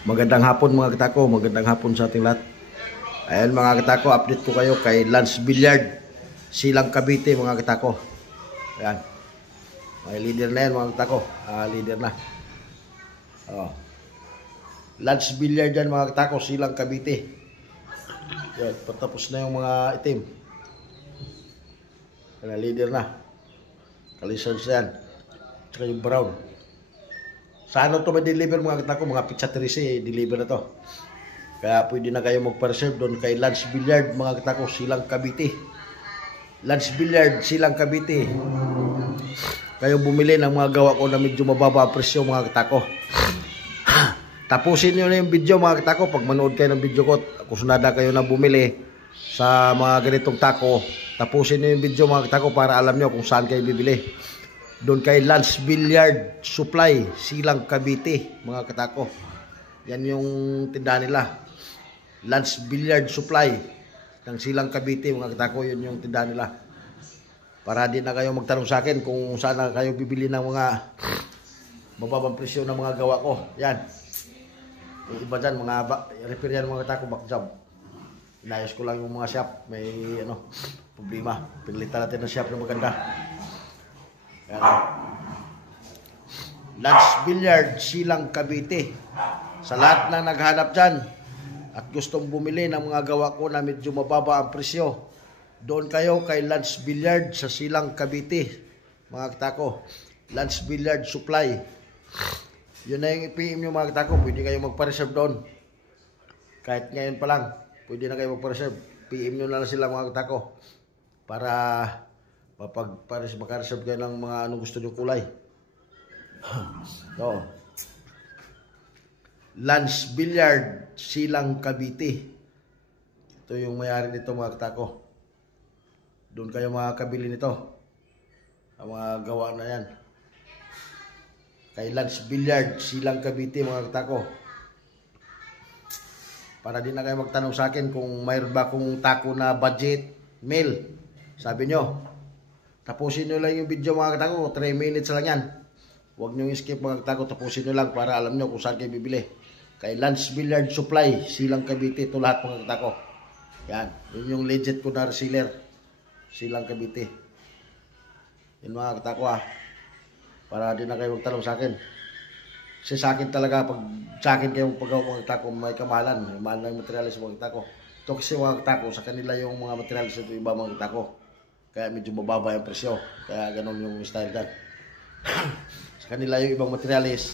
Magandang hapon mga katako, magandang hapon sa ating lahat. Ayan mga katako, update ko kayo kay Lance Billiard, Silang Cavite mga katako. Ayan, may leader na yan mga katako, leader na. Lance Billiard yan mga katako, Silang Cavite. Ayan, patapos na yung mga itim. Ayan, leader na. Kalisons na yan. Tsaka yung brown. Sa ano to ma-deliver mga katako, mga pizza 13 deliver na to. Kaya pwede na kayo magpa-reserve doon kay Lance Billiard mga katako, Silang Cavite. Lance Billiard, Silang Cavite. Kayo bumili ng mga gawa ko na medyo mababa ang presyo mga katako. Tapusin nyo na yung video mga katako. Pag manood kayo ng video ko, kusunada kayo na bumili sa mga ganitong tako, tapusin nyo yung video mga katako para alam nyo kung saan kayo bibili. Doon kay Lance Billiard Supply, Silang Cavite mga katako. Yan yung tindahan nila. Lance Billiard Supply ng Silang Cavite mga katako, yun yung tindahan nila. Para di na kayo magtanong sa akin kung saan na kayo bibili ng mga mababang presyo ng mga gawa ko. Yan. Yung iba dyan, mga repair yan mga katako, back job. Inayos ko lang yung mga shop. May problema. Pinalitan natin ng shop na maganda. Lance Billiard, Silang Cavite. Sa lahat na naghanap dyan at gustong bumili ng mga gawa ko na medyo mababa ang presyo, doon kayo kay Lance Billiard sa Silang Cavite mga katako. Lance Billiard Supply. Yun na yung i-PM nyo mga katako. Pwede kayo magpa-reserve doon. Kahit ngayon pa lang, pwede na kayo magpa-reserve. PM nyo na lang sila mga katako para maka-reserve kayo ng mga anong gusto nyo kulay. So, Lance Billiard, Silang Cavite. Ito yung mayari nito mga katako. Doon kayo makakabili nito. Ang mga gawa na yan. Kay Lance Billiard, Silang Cavite mga katako. Para din na kayo magtanong sa akin kung mayroon ba akong tako na budget meal. Sabi nyo. Tapusin nyo lang yung video mga katako. 3 minutes lang yan. Huwag nyo skip mga katako. Tapusin nyo lang para alam nyo kung saan kayo bibili. Kay Lance Billiard Supply, Silang Cavite. Ito lahat mga katako. Yan. Yun yung legit ko na reseller. Silang Cavite. Yun mga katako para din na kayo magtanong sa akin. Kasi sa akin talaga, pag sa akin kayo paggawa mga katako, may kamahalan. May mahal na yung materialis mga katako. Ito kasi mga katako, sa kanila yung mga materialis ito iba mga katako. Kaya medyo mababa yung presyo. Kaya ganun yung style dyan. Sa kanila yung ibang materialis,